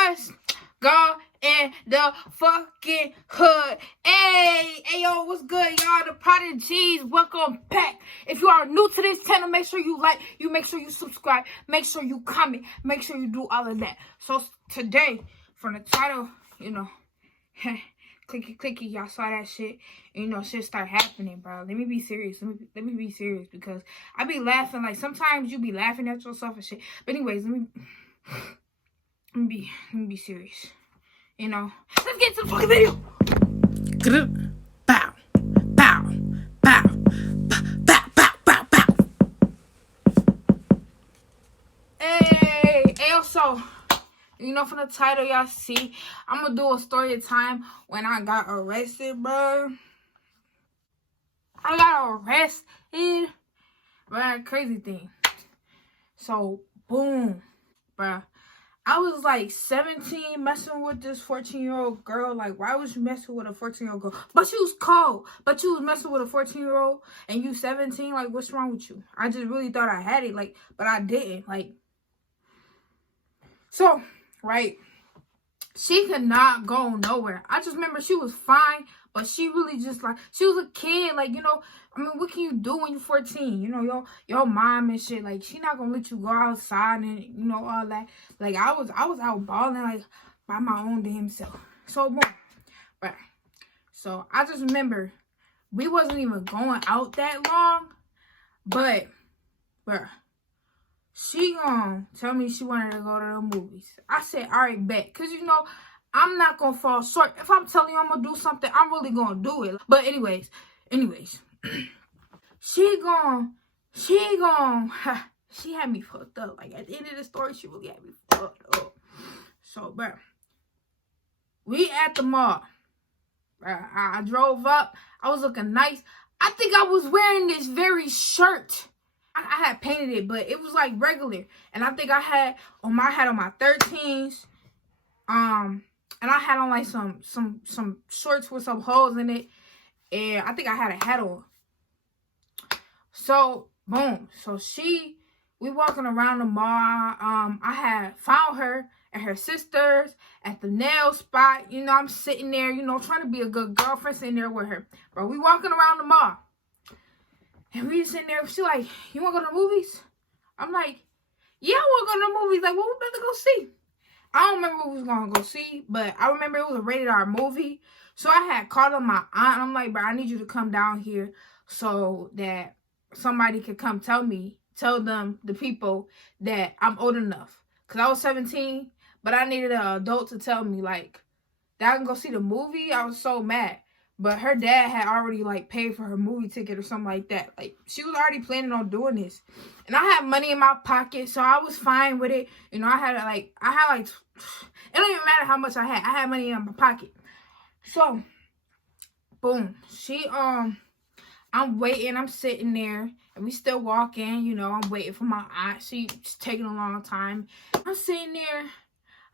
what's going in the fucking hood? Hey, yo, what's good, y'all? DaProdagies, welcome back. If you are new to this channel, make sure you like, make sure you subscribe, make sure you comment, make sure you do all of that. So today, from the title, you know, clicky, y'all saw that shit. You know, shit start happening, bro. Let me be serious. Let me be serious, because I be laughing. Like, sometimes you be laughing at yourself and shit. But anyways, let me be serious. You know, let's get to the fucking video. Bow, bow, bow, bow, bow, bow, bow. Hey, so, you know, from the title, y'all see, I'm gonna do a story time when I got arrested, bro. I got arrested, bro. Crazy thing. So, boom, bro. I was like 17 messing with this 14-year-old girl. Like, why was you messing with a 14-year-old girl? But she was cold. But you was messing with a 14-year-old and you 17. Like, what's wrong with you? I just really thought I had it. Like, but I didn't. Like, so, right. She could not go nowhere. I just remember she was fine, but she really just, like, she was a kid. Like, you know, I mean, what can you do when you're 14? You know, your mom and shit, like, she not gonna let you go outside and, you know, all that. Like, I was out balling, like, by my own damn self. So, boom. Right. So, I just remember we wasn't even going out that long, but, bruh, she gonna tell me she wanted to go to the movies. I said, all right, bet. Because, you know, I'm not gonna fall short. If I'm telling you I'm gonna do something, I'm really gonna do it. But anyways, she had me fucked up. Like, at the end of the story, she really had me fucked up. So, bro, we at the mall. I drove up. I was looking nice. I think I was wearing this very shirt. I had painted it, but it was like regular. And I think I had on my 13s. And I had on like some shorts with some holes in it. And I think I had a hat on. So, boom. So we walking around the mall. I had found her and her sisters at the nail spot. You know, I'm sitting there, you know, trying to be a good girlfriend, sitting there with her. Bro, we walking around the mall. And we sitting there. She like, you want to go to the movies? I'm like, yeah, I want to go to the movies. Like, what we about to go see? I don't remember what we was going to go see, but I remember it was a rated R movie. So I had called on my aunt. I'm like, bro, I need you to come down here so that somebody could come tell them, the people, that I'm old enough. Because I was 17, but I needed an adult to tell me, like, that I can go see the movie. I was so mad. But her dad had already, like, paid for her movie ticket or something like that. Like, she was already planning on doing this. And I had money in my pocket, so I was fine with it. You know, I had, like, it don't even matter how much I had. I had money in my pocket. So, boom. I'm waiting. I'm sitting there. And we still walking. You know, I'm waiting for my aunt. She's taking a long time. I'm sitting there.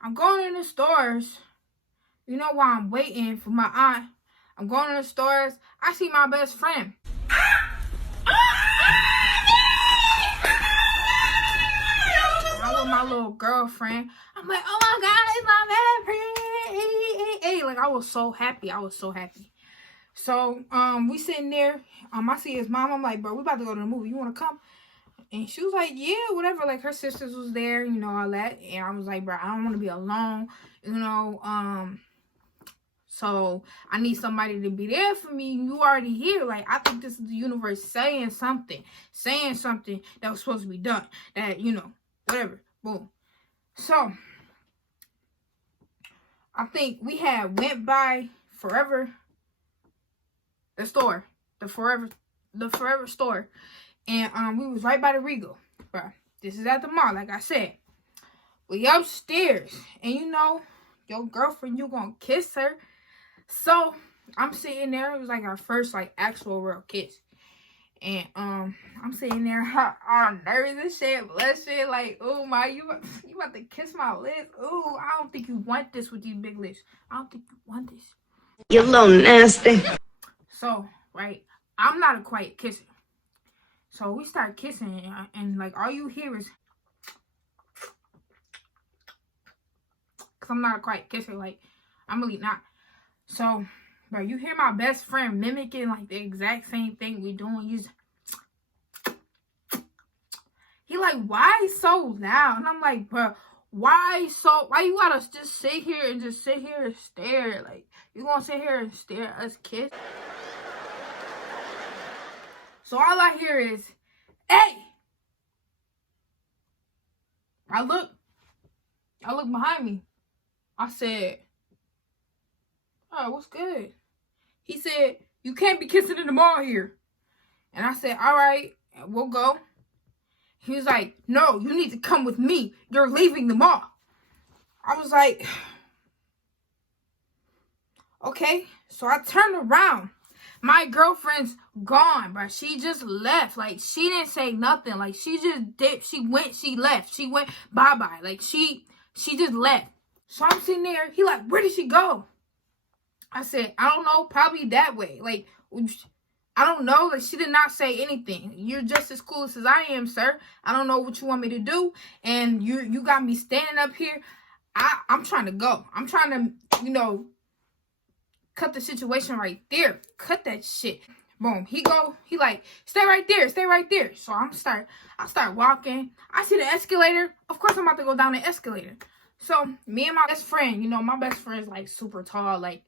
I'm going in the stores. You know, while I'm waiting for my aunt, I'm going to the stores. I see my best friend. I'm with my little girlfriend. I'm like, oh my God, it's my best friend. Hey. Like, I was so happy. So, we sitting there. I see his mom. I'm like, bro, we about to go to the movie. You want to come? And she was like, yeah, whatever. Like, her sisters was there, you know, all that. And I was like, bro, I don't want to be alone, you know, so I need somebody to be there for me. You already here. Like, I think this is the universe saying something that was supposed to be done. That, you know, whatever. Boom. So, I think we had went by Forever, the store, the Forever store. And, we was right by the Regal. Bro, this is at the mall, like I said. We upstairs. And, you know, your girlfriend, you gonna kiss her. So, I'm sitting there. It was like our first, like, actual real kiss. And, I'm sitting there all nervous and shit, blushing, like, oh my, you about to kiss my lips? Ooh, I don't think you want this with these big lips. I don't think you want this. You're a little nasty. So, right, I'm not a quiet kisser. So, we start kissing, and like, all you hear is because I'm not a quiet kisser. Like, I'm really not. So, bro, you hear my best friend mimicking, like, the exact same thing we doing. He like, why so loud? And I'm like, bro, why you gotta just sit here and stare? Like, you gonna sit here and stare at us kiss? So all I hear is, hey! I look behind me. I said, oh, what's good? He said, you can't be kissing in the mall here. And I said, all right, we'll go. He was like, no, you need to come with me. You're leaving the mall. I was like, okay. So I turned around. My girlfriend's gone, but she just left. Like, she didn't say nothing. Like, she just dipped. She left. She went bye-bye. Like, she just left. So I'm sitting there. He like, where did she go? I said, I don't know. Probably that way. Like, I don't know. Like, she did not say anything. You're just as clueless as I am, sir. I don't know what you want me to do. And you got me standing up here. I'm trying to go. I'm trying to, cut the situation right there. Cut that shit. Boom. He like, stay right there. Stay right there. So I start walking. I see the escalator. Of course, I'm about to go down the escalator. So me and my best friend, my best friend's like super tall, like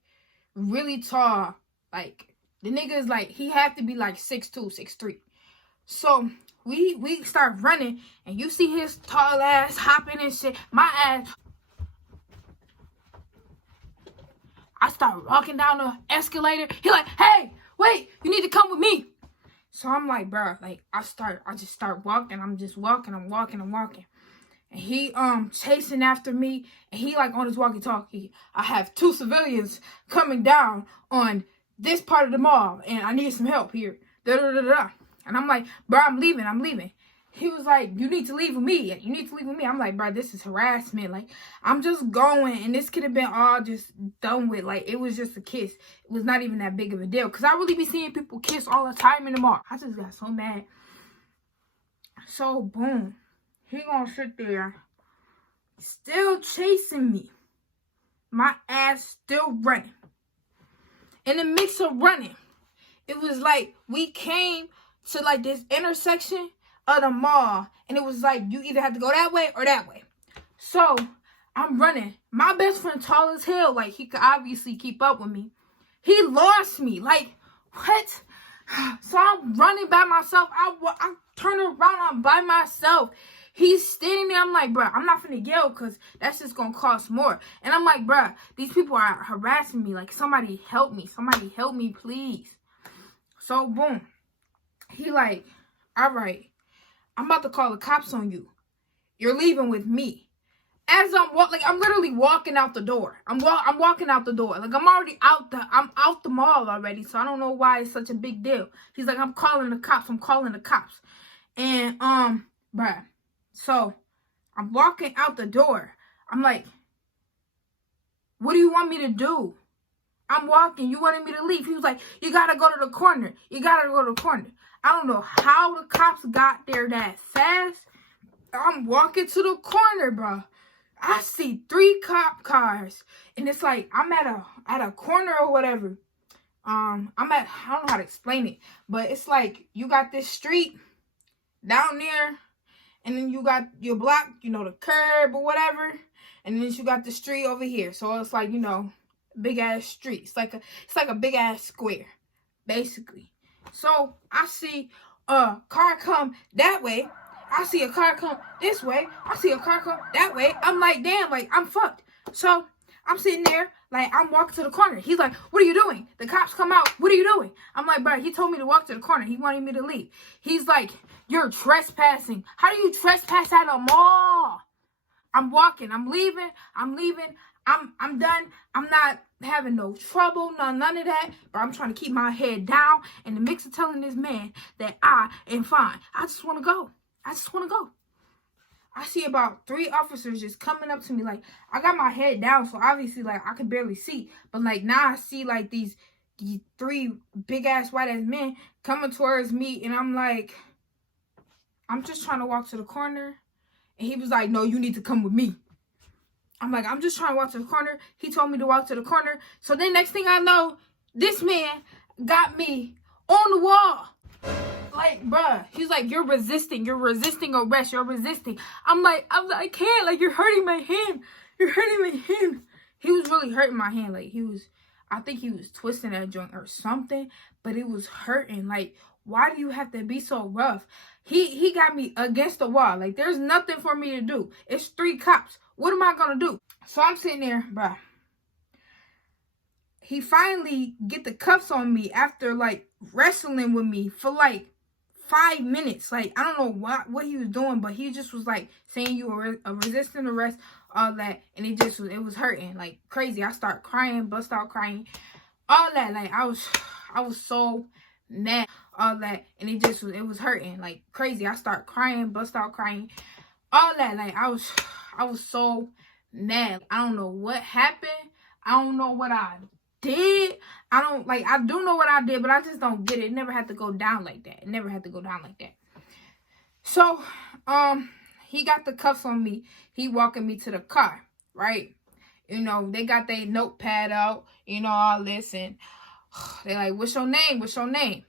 really tall. Like, the nigga is like, he had to be like 6'2", 6'3". So we start running, and you see his tall ass hopping and shit. My ass. I start walking down the escalator. He like, hey, wait, you need to come with me. So I'm like, bro, like, I just start walking. I'm just walking. I'm walking. And he chasing after me. And he like on his walkie-talkie, I have 2 civilians coming down on this part of the mall, and I need some help here. And I'm like, bro, I'm leaving. He was like, you need to leave with me. I'm like, bro, this is harassment. Like, I'm just going, and this could have been all just done with. Like, it was just a kiss. It was not even that big of a deal. Because I really be seeing people kiss all the time in the mall. I just got so mad. So, boom. He gonna sit there, still chasing me. My ass still running. In the mix of running, it was like we came to like this intersection of the mall, and it was like you either had to go that way or that way. So I'm running. My best friend tall as hell, like he could obviously keep up with me. He lost me. Like, what? So I'm running by myself. I turn around, I'm by myself. He's standing there. I'm like, bro, I'm not finna yell because that's just gonna cost more. And I'm like, bro, these people are harassing me. Like, somebody help me. Somebody help me, please. So, boom. He like, all right, I'm about to call the cops on you. You're leaving with me. As I'm literally walking out the door. I'm walking out the door. Like, I'm out the mall already. So I don't know why it's such a big deal. He's like, I'm calling the cops. And, bruh. So, I'm walking out the door. I'm like, what do you want me to do? I'm walking. You wanted me to leave. He was like, you got to go to the corner. I don't know how the cops got there that fast. I'm walking to the corner, bro. I see 3 cop cars. And it's like, I'm at a corner or whatever. I don't know how to explain it. But it's like, you got this street down there. And then you got your block, the curb or whatever. And then you got the street over here. So it's like, big ass street. It's like a big ass square, basically. So I see a car come that way. I see a car come this way. I see a car come that way. I'm like, damn, like, I'm fucked. So I'm sitting there, like, I'm walking to the corner. He's like, what are you doing? The cops come out. What are you doing? I'm like, bro, he told me to walk to the corner. He wanted me to leave. He's like, you're trespassing. How do you trespass at a mall? I'm walking. I'm leaving. I'm done. I'm not having no trouble, none of that. But I'm trying to keep my head down in the mix of telling this man that I am fine. I just want to go. I see about 3 officers just coming up to me. Like, I got my head down, so obviously, like, I could barely see. But, like, now I see, like, these 3 big-ass, white-ass men coming towards me. And I'm like, I'm just trying to walk to the corner. And he was like, no, you need to come with me. I'm like, I'm just trying to walk to the corner. He told me to walk to the corner. So then next thing I know, this man got me on the wall. Like, bruh, he's like, you're resisting arrest, you're resisting. I'm like, I can't, like, you're hurting my hand. You're hurting my hand. He was really hurting my hand. Like, I think he was twisting that joint or something, but it was hurting. Like, why do you have to be so rough? He got me against the wall. Like, there's nothing for me to do. It's 3 cops. What am I gonna do? So I'm sitting there, bruh. He finally get the cuffs on me after, like, wrestling with me for, like, 5 minutes. Like, I don't know what he was doing, but he just was, like, saying you were a resisting arrest, all that. And it was hurting, like, crazy. I start crying, bust out crying, all that. Like, I was so mad, all that. And it was hurting, like, crazy. I start crying, bust out crying, all that. Like, I was so mad. I don't know what happened. I don't know what I did. I do know what I did, but I just don't get it. It never had to go down like that. It never had to go down like that. So, he got the cuffs on me. He walking me to the car, right? You know, they got their notepad out, you know, all this, and they like, what's your name? What's your name?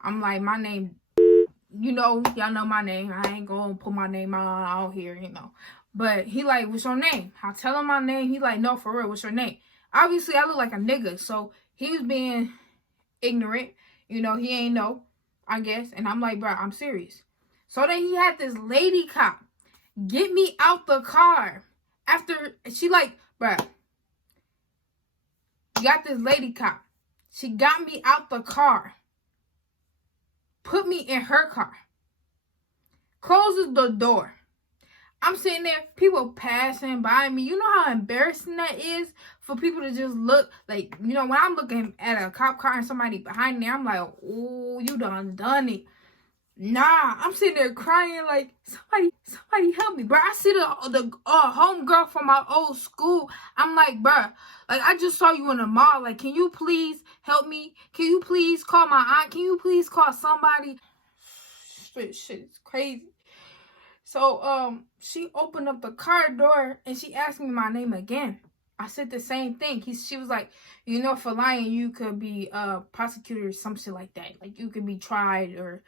I'm like, my name, you know, y'all know my name. I ain't gonna put my name out here, you know. But he like, what's your name? I tell him my name. He like, no, for real, what's your name? Obviously, I look like a nigga, so he was being ignorant. You know, he ain't know, I guess. And I'm like, bro, I'm serious. So then he had this lady cop get me out the car. After, she like, bro, you got this lady cop. She got me out the car. Put me in her car. Closes the door. I'm sitting there, people passing by me. You know how embarrassing that is for people to just look. Like, you know, when I'm looking at a cop car and somebody behind me, I'm like, oh, you done it. Nah, I'm sitting there crying like, somebody help me, bro. I see the homegirl from my old school. I'm like, bro, like, I just saw you in the mall. Like, can you please help me? Can you please call my aunt? Can you please call somebody? Shit, it's crazy. So, she opened up the car door and she asked me my name again. I said the same thing. She was like, you know, for lying, you could be prosecuted or some shit like that. Like, you could be tried or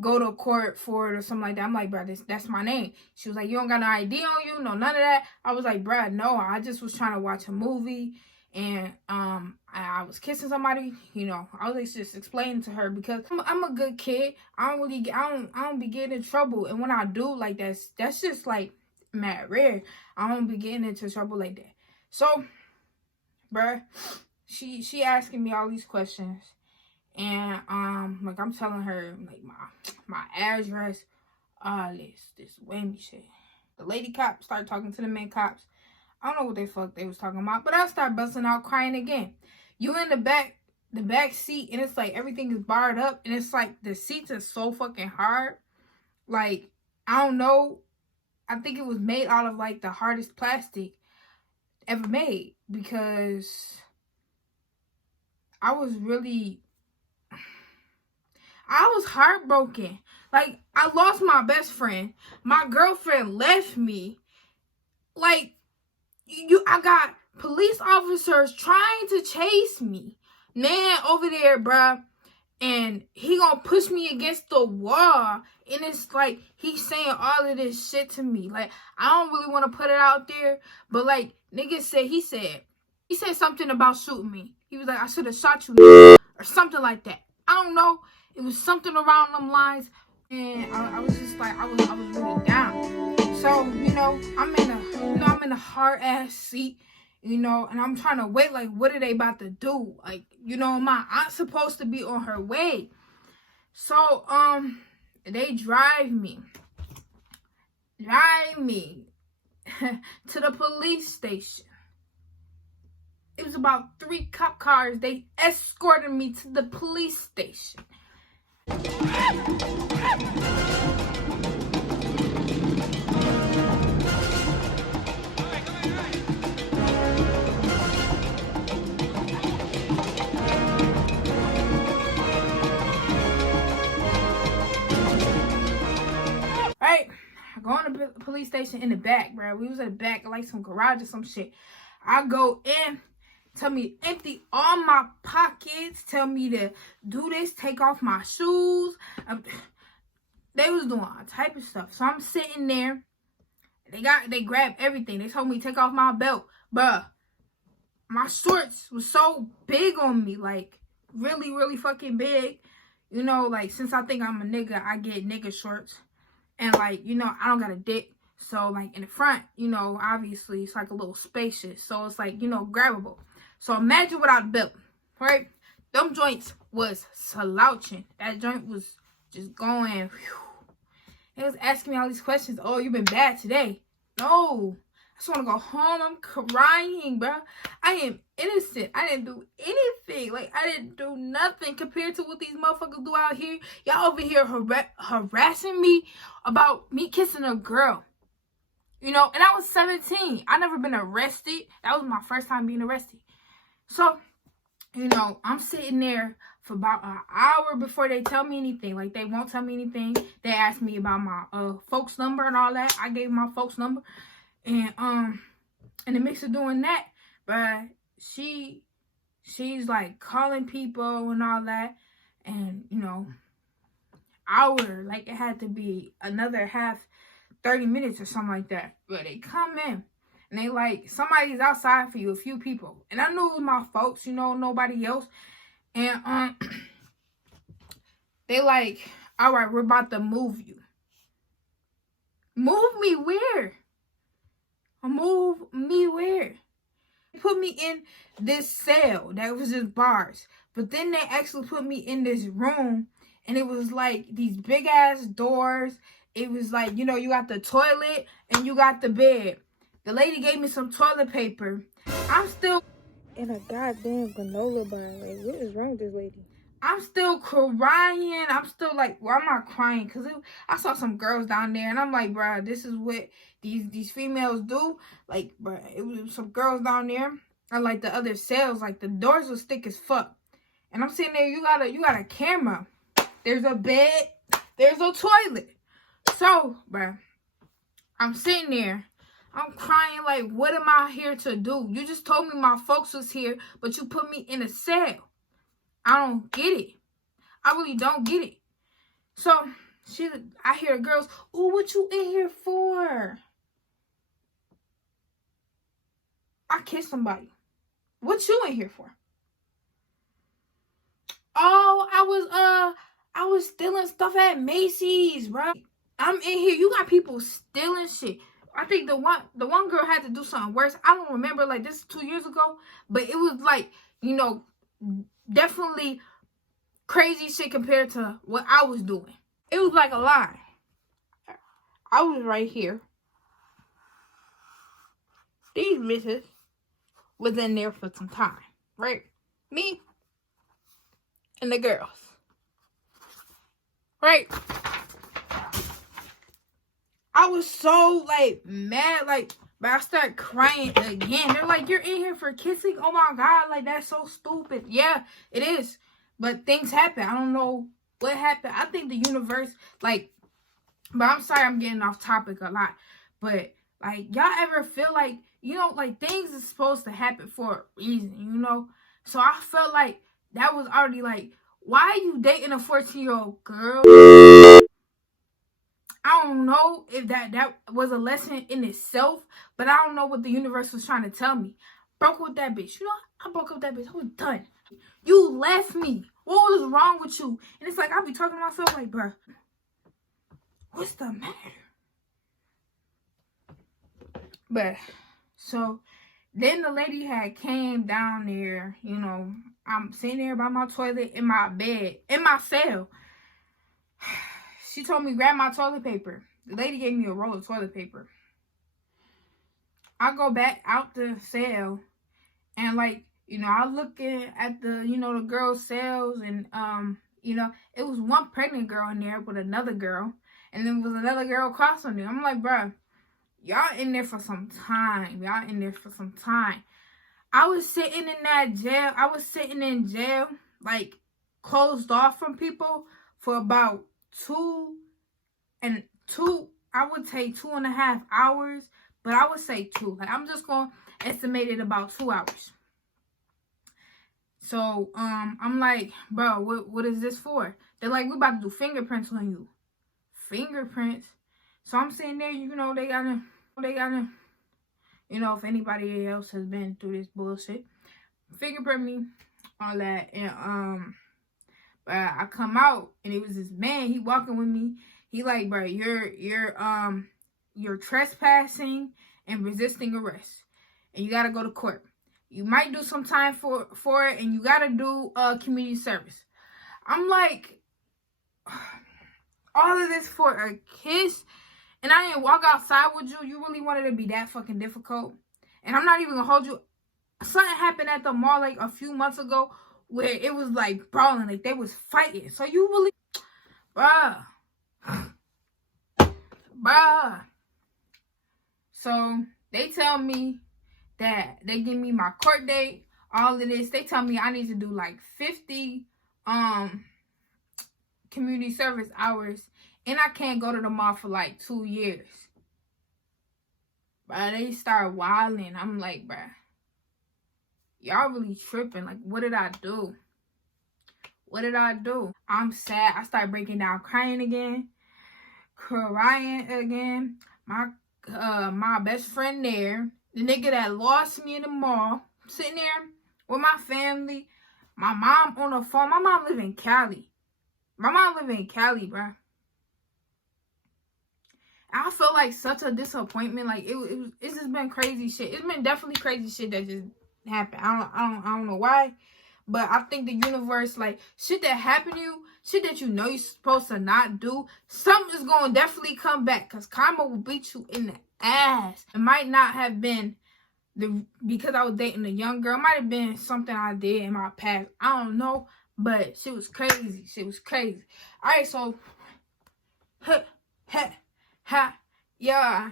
go to court for it or something like that. I'm like, bro, that's my name. She was like, you don't got no ID on you? No, none of that. I was like, bro, no, I just was trying to watch a movie. And I was kissing somebody, you know. I was just explaining to her because I'm a good kid. I don't be getting in trouble. And when I do, like, that's just like mad rare. I don't be getting into trouble like that. So, bruh, she asking me all these questions, and like, I'm telling her like my address, all this whammy shit. The lady cop started talking to the men cops. I don't know what the fuck they was talking about, but I start busting out crying again. You in the back seat, and it's like everything is barred up, and it's like the seats are so fucking hard. Like, I don't know. I think it was made out of like the hardest plastic ever made, because I was heartbroken. Like, I lost my best friend. My girlfriend left me. Like, I got police officers trying to chase me. Man over there, bruh. And he gonna push me against the wall. And it's like, he's saying all of this shit to me. Like, I don't really want to put it out there. But, like, niggas said, he said something about shooting me. He was like, I should have shot you, or something like that. I don't know. It was something around them lines. And I was just like, I was really down. So, you know, I'm in a hard ass seat, you know, and I'm trying to wait, like, what are they about to do? Like, you know, my aunt's supposed to be on her way. So, they drive me to the police station. It was about 3 cop cars. They escorted me to the police station. Right, I go in the police police station in the back, bro. We was in the back, like some garage or some shit. I go in, tell me to empty all my pockets, tell me to do this, take off my shoes. They was doing all type of stuff. So I'm sitting there. They grabbed everything. They told me to take off my belt. Bruh, my shorts was so big on me. Like, really, really fucking big. You know, like, since I think I'm a nigga, I get nigga shorts. And, like, you know, I don't got a dick. So, like, in the front, you know, obviously, it's like a little spacious. So, it's like, you know, grabbable. So, imagine without a belt, right? Them joints was slouching. That joint was just going, whew. It was asking me all these questions. Oh, you been bad today. No. I just want to go home. I'm crying, bro. I am innocent. I didn't do anything. Like, I didn't do nothing compared to what these motherfuckers do out here. Y'all over here harassing me about me kissing a girl. You know, and I was 17. I never been arrested. That was my first time being arrested. So, you know, I'm sitting there for about an hour before they tell me anything. Like, they won't tell me anything. They asked me about my folks number and all that. I gave my folks number. And in the mix of doing that, but she's like calling people and all that. And, you know, hour, like it had to be another 30 minutes or something like that. But they come in and they like, somebody's outside for you, a few people. And I knew it was my folks, you know, nobody else. And they like, all right, we're about to move you. Move me where? Move me where? They put me in this cell that was just bars. But then they actually put me in this room. And it was like these big ass doors. It was like, you know, you got the toilet and you got the bed. The lady gave me some toilet paper. I'm still in a goddamn granola bar. Like, what is wrong with this lady? I'm still crying. I'm still like, well, I'm not crying because I saw some girls down there and I'm like, bruh, this is what these females do. Like, bruh, it was some girls down there. And like the other cells, like the doors was thick as fuck. And I'm sitting there, you got a camera. There's a bed. There's a toilet. So, bruh, I'm sitting there. I'm crying like, what am I here to do? You just told me my folks was here, but you put me in a cell. I don't get it. I really don't get it. So, I hear the girls, ooh, what you in here for? I kissed somebody. What you in here for? Oh, I was stealing stuff at Macy's, bro. I'm in here. You got people stealing shit. I think the one girl had to do something worse. I don't remember, like, this is 2 years ago. But it was like, you know, definitely crazy shit compared to what I was doing. It was like a lie. I was right here. These misses was in there for some time, right? Me and the girls. Right? I was so, like, mad, like, but I started crying again. They're like, you're in here for kissing? Oh, my God, like, that's so stupid. Yeah, it is. But things happen. I don't know what happened. I think the universe, like, but I'm sorry I'm getting off topic a lot. But, like, y'all ever feel like, you know, like, things are supposed to happen for a reason, you know? So I felt like that was already, like, why are you dating a 14-year-old girl? I don't know if that was a lesson in itself, but I don't know what the universe was trying to tell me. Broke up with that bitch. You know, I broke up with that bitch. I was done. You left me. What was wrong with you? And it's like, I be talking to myself like, bruh, what's the matter? But, so, then the lady had came down there, you know, I'm sitting there by my toilet in my bed, in my cell. She told me, grab my toilet paper. The lady gave me a roll of toilet paper. I go back out the cell and, like, you know, I look at the, you know, the girls' cells and, you know, it was one pregnant girl in there with another girl. And then there was another girl across from them. I'm like, bruh, y'all in there for some time. Y'all in there for some time. I was sitting in that jail. I was sitting in jail, like, closed off from people for about 2 I would take 2.5 hours, but I would say 2. Like, I'm just going to estimate it about 2 hours. So, I'm like, bro, what is this for? They're like, we about to do fingerprints on you. Fingerprints? So I'm sitting there, you know, they gotta, you know, if anybody else has been through this bullshit, fingerprint me, all that. And, but I come out, and it was this man, he walking with me. He like, bro, you're trespassing and resisting arrest. And you gotta go to court. You might do some time for it, and you gotta do community service. I'm like, all of this for a kiss, and I didn't walk outside with you. You really wanted to be that fucking difficult? And I'm not even gonna hold you. Something happened at the mall like a few months ago where it was like brawling, like they was fighting. So you really, bruh. So they tell me that they give me my court date, all of this. They tell me I need to do like 50 community service hours, and I can't go to the mall for like 2 years. Bruh, they start wilding. I'm like, bruh, y'all really tripping. Like, what did I do? What did I do? I'm sad. I start breaking down, crying again. My best friend there, the nigga that lost me in the mall, sitting there with my family, my mom on the phone. My mom live in Cali. Bruh. I felt like such a disappointment. Like it's just been crazy shit. It's been definitely crazy shit that just happened. I don't know why, but I think the universe, like, shit that happened to you, shit that you know you're supposed to not do, something is gonna definitely come back, because karma will beat you in the ass. It might not have been because I was dating a young girl. It might have been something I did in my past. I don't know, but shit was crazy. All right, so yeah,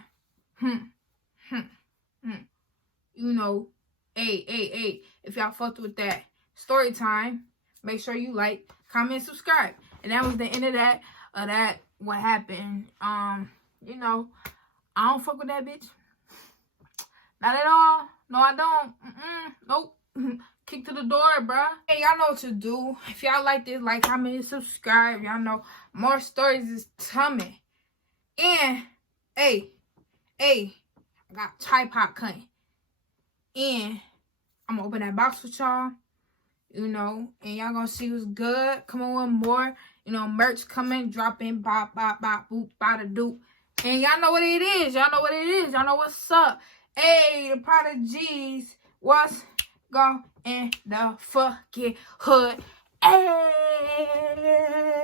you know, hey, if y'all fucked with that story time, make sure you like, comment, subscribe. And that was the end of that. What happened? You know, I don't fuck with that bitch. Not at all. No, I don't. Nope. Kick to the door, bruh. Hey, y'all know what to do. If y'all like this, like, comment, and subscribe. Y'all know more stories is coming. And, hey, I got tripod cutting. And I'm gonna open that box with y'all. You know, and y'all gonna see what's good. Come on with more. You know, merch coming, dropping, bop, boop, bada doop. And y'all know what it is. Y'all know what's up. Hey, DaProdagies, what's going in the fucking hood? Hey.